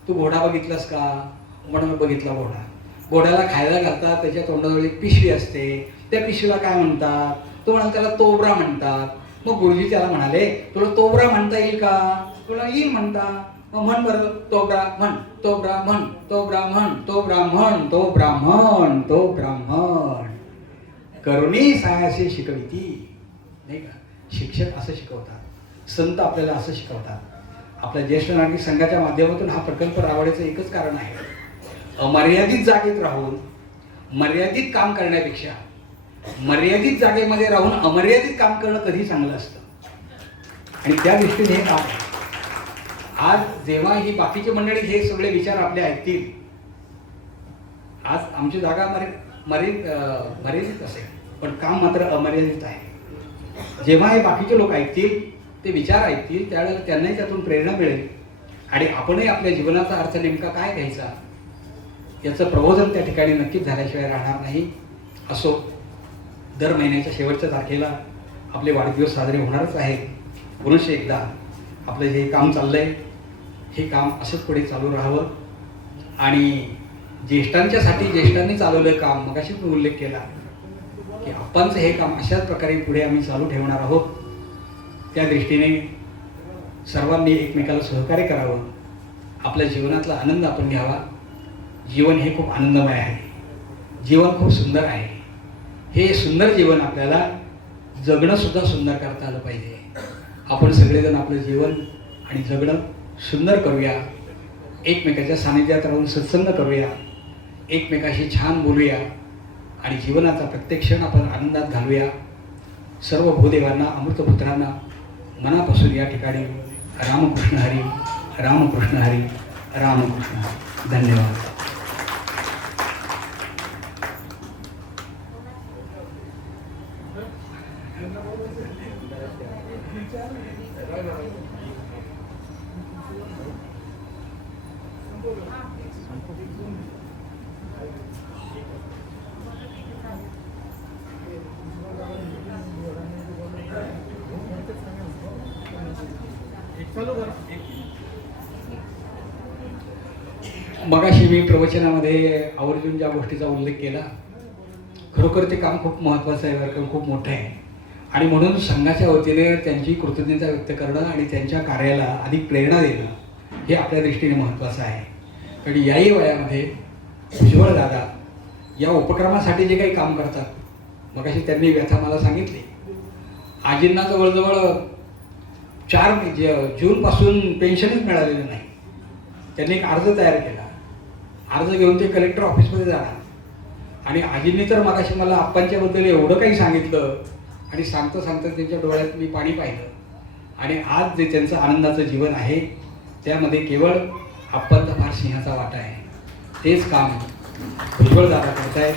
तू घोडा बघितलास का? म्हणून बघितला घोडा. घोड्याला खायला घालतात, त्याच्या तोंडाजवळ एक पिशवी असते, त्या पिशवीला काय म्हणतात? तो म्हणाला त्याला तोबरा म्हणतात. मग गुरुजी त्याला म्हणाले, तुला तोबरा म्हणता येईल का? तुला येईल म्हणता, मग म्हण बरं, तो ब्राह्मण, तो ब्राह्मण, तो ब्राह्मण, तो ब्राह्मण, तो ब्राह्मण, तो ब्राह्मण. करुणी सायाशी शिकविती. नाही का? शिक्षक असं शिकवतात, संत आपल्याला असं शिकवतात. आपल्या ज्येष्ठ नागरिक संघाच्या माध्यमातून हा प्रकल्प राबवायचं एकच कारण आहे. अमर्यादित जागेत राहून मर्यादित काम करण्यापेक्षा मर्यादित जागेमध्ये राहून अमर्यादित काम करणं कधी चांगलं असतं. आणि त्या दृष्टीने हे काम आहे. आज जेव्हा ही बाकीची मंडळी हे सगळे विचार आपले ऐकतील, आज आमची जागा मर्यादित असेल, पण काम मात्र अमर्यादित आहे. जेव्हा हे बाकीचे लोक ऐकतील, ते विचार ऐकतील, त्यावेळेला त्यांनाही त्यातून प्रेरणा मिळेल आणि आपणही आपल्या जीवनाचा अर्थ नेमका काय घ्यायचा याचं प्रबोधन त्या ठिकाणी नक्कीच झाल्याशिवाय राहणार नाही. असो, दर महिन्याच्या शेवटच्या तारखेला आपले वाढदिवस साजरे होणारच आहेत. पुरुष एकदा आपलं हे काम चाललंय, हे काम असंच पुढे चालू राहावं. आणि ज्येष्ठांच्यासाठी ज्येष्ठांनी चालवलं काम, मगाशीच मी उल्लेख केला की आपणचं हे काम अशाच प्रकारे पुढे आम्ही चालू ठेवणार आहोत. त्या दृष्टीने सर्वांनी एकमेकाला सहकार्य करावं, आपल्या जीवनातला आनंद आपण घ्यावा. जीवन हे खूप आनंदमय आहे, जीवन खूप सुंदर आहे. हे सुंदर जीवन आपल्याला जगणं सुद्धा सुंदर करता आलं पाहिजे. आपण सगळेजण आपलं जीवन आणि जगणं सुंदर करूया, एकमेकाच्या सानिध्यात राहून सत्संग करूया, एकमेकाशी छान बोलूया आणि जीवनाचा प्रत्येक क्षण आपण आनंदात घालूया. सर्व भूदेवांना, अमृतपुत्रांना मनापासून या ठिकाणी रामकृष्ण हरी, रामकृष्ण हरी, रामकृष्ण हरी. धन्यवाद. मगाशी मी प्रवचनामध्ये आवर्जून ज्या गोष्टीचा उल्लेख केला, खरोखर ते काम खूप महत्त्वाचं आहे, बरं, खूप मोठं आहे. आणि म्हणून संघाच्या वतीने त्यांची कृतज्ञता व्यक्त करणं आणि त्यांच्या कार्याला अधिक प्रेरणा देणं हे आपल्या दृष्टीने महत्त्वाचं आहे. कारण याही वयामध्ये भुजबळ दादा या उपक्रमासाठी जे काही काम करतात, मगाशी त्यांनी व्यथा मला सांगितली. आजींना जवळजवळ 4 जूनपासून पेन्शनच मिळालेलं नाही. त्यांनी एक अर्ज तयार केला. अर्ज घेऊन ते कलेक्टर ऑफिसमध्ये जाणार आणि आजींनी तर मगाशी मला आप्पांच्याबद्दल एवढं काही सांगितलं आणि सांगता सांगता त्यांच्या डोळ्यात मी पाणी पाहिलं. आणि आज जे त्यांचं आनंदाचं जीवन आहे त्यामध्ये केवळ आप्पांचा फार सिंहाचा वाटा आहे. तेच काम भुजबळ दादा करतायत,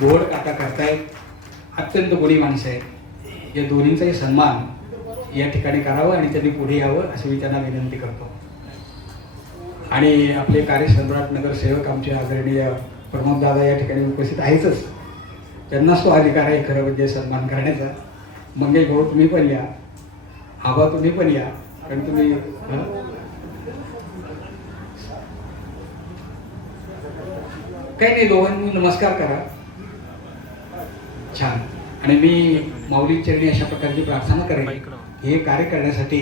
गोड काका करतायत. अत्यंत गुणी माणसं आहेत. या दोन्हींचाही सन्मान या ठिकाणी करावं आणि त्यांनी पुढे यावं अशी मी त्यांना विनंती करतो. आणि आपले कार्यसम्राट नगरसेवक आमचे आदरणीय प्रमोद दादा या ठिकाणी उपस्थित आहेतच. त्यांनाच तो अधिकार आहे खरं म्हणजे सन्मान करण्याचा. मंगेश भाऊ तुम्ही पण या, आबा तुम्ही पण या, कारण तुम्ही काही नाही, दोघांनी नमस्कार करा. छान. आणि मी माऊली चरणी अशा प्रकारची प्रार्थना करेन, हे कार्य करण्यासाठी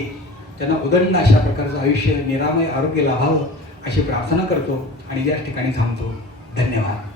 त्यांना उदंड अशा प्रकारचं आयुष्य, निरामय आरोग्य लाभावं अशी प्रार्थना करतो आणि या ठिकाणी थांबतो. धन्यवाद.